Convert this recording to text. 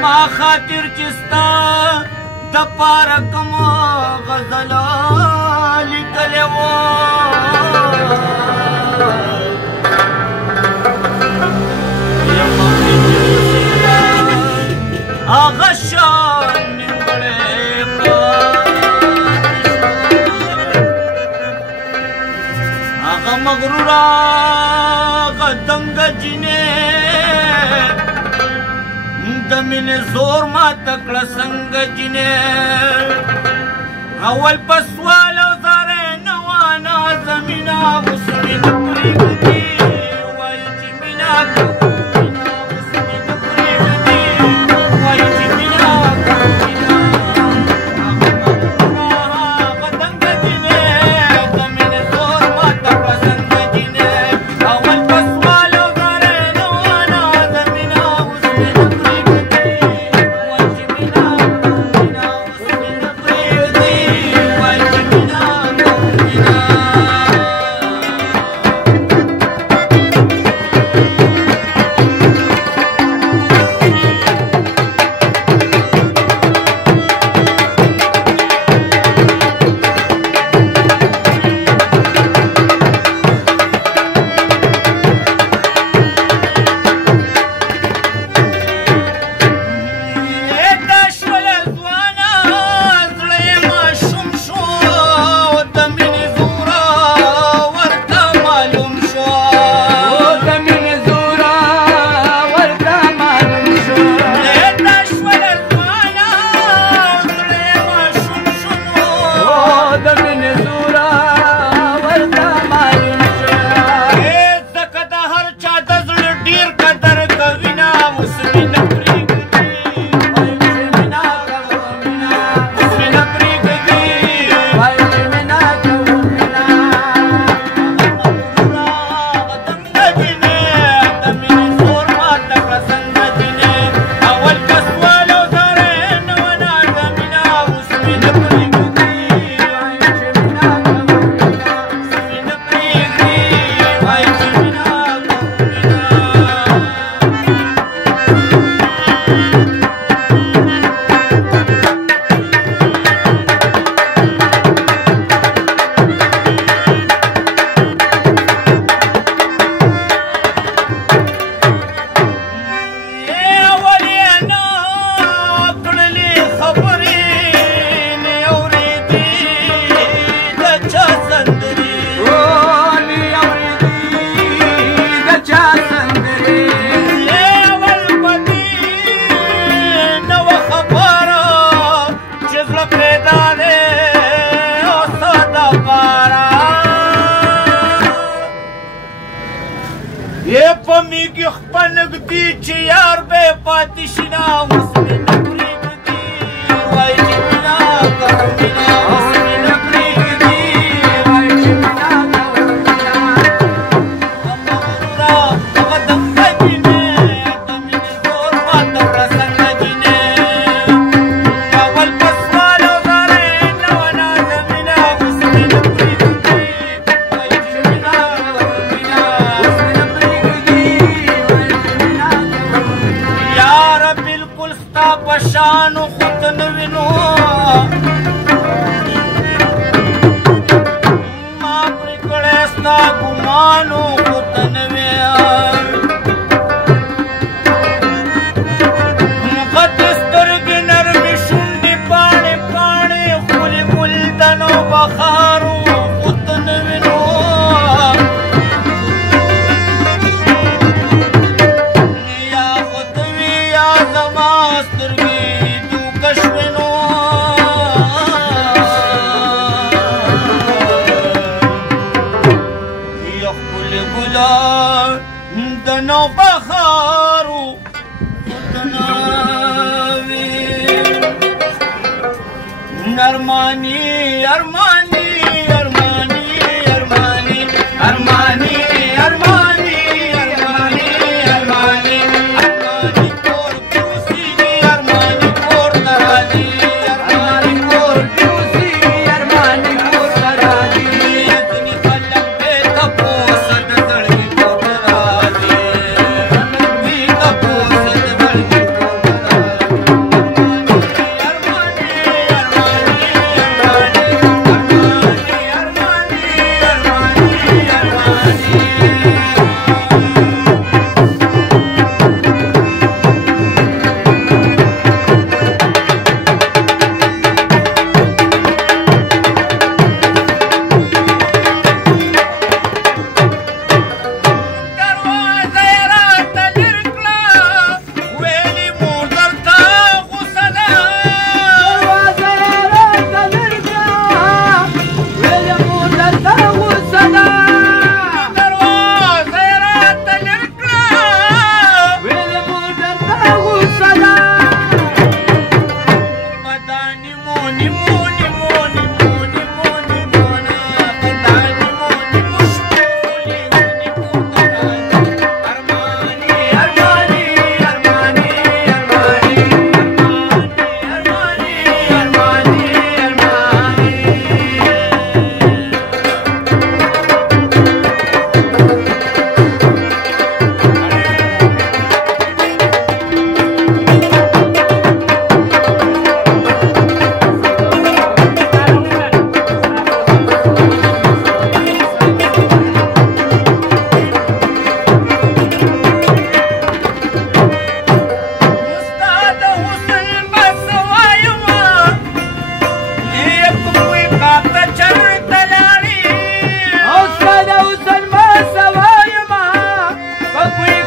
ما خاطر چستا د پاره کوم غزل لیکلی و هغه شان نیمګړی هغه مغروره هغه دنګه جینې د مینې زور ماته کړه څنګه جینې اول په سوال او زارې نوانه زمینه اوس مې نه پرېږدي وایي چې مینه میږي خپل نږدې چې یار به پاتې شي نه اوس مې نه پرېږدي وایي چې مینه کوم مینه اوس مې نه پرېږدي وایي چې مینه کوم مینه هغه غروره هغه دنګه جینې د مینې زور ماته کړه څنګه جینې اول په سوال او زارې نه وه زمینه اوس مې نه پرېږدي وایي چې مینه کوم مینه اوس مې نه پشانو خود نوینو ما پرکڑے ستا گمانو خود نوین غط سترگی نرمی شنڈی پانی پانی خولی ملدنو بخارو خود نوینو یا خودوی یا زمان سترگی دنو بخارو دناوی نرمانی ارمانی ارمانی ارمانی ارمانی ارمانی ارمانی ارمانی ارمانی کور پیوسی ارمانی کور ترانی ارمانی کور پیوسی ارمانی کور ترانی اتنی خلق بے تپوس دزڑی کور ترانی اتنی تپوس دزڑی کور ترانی کوی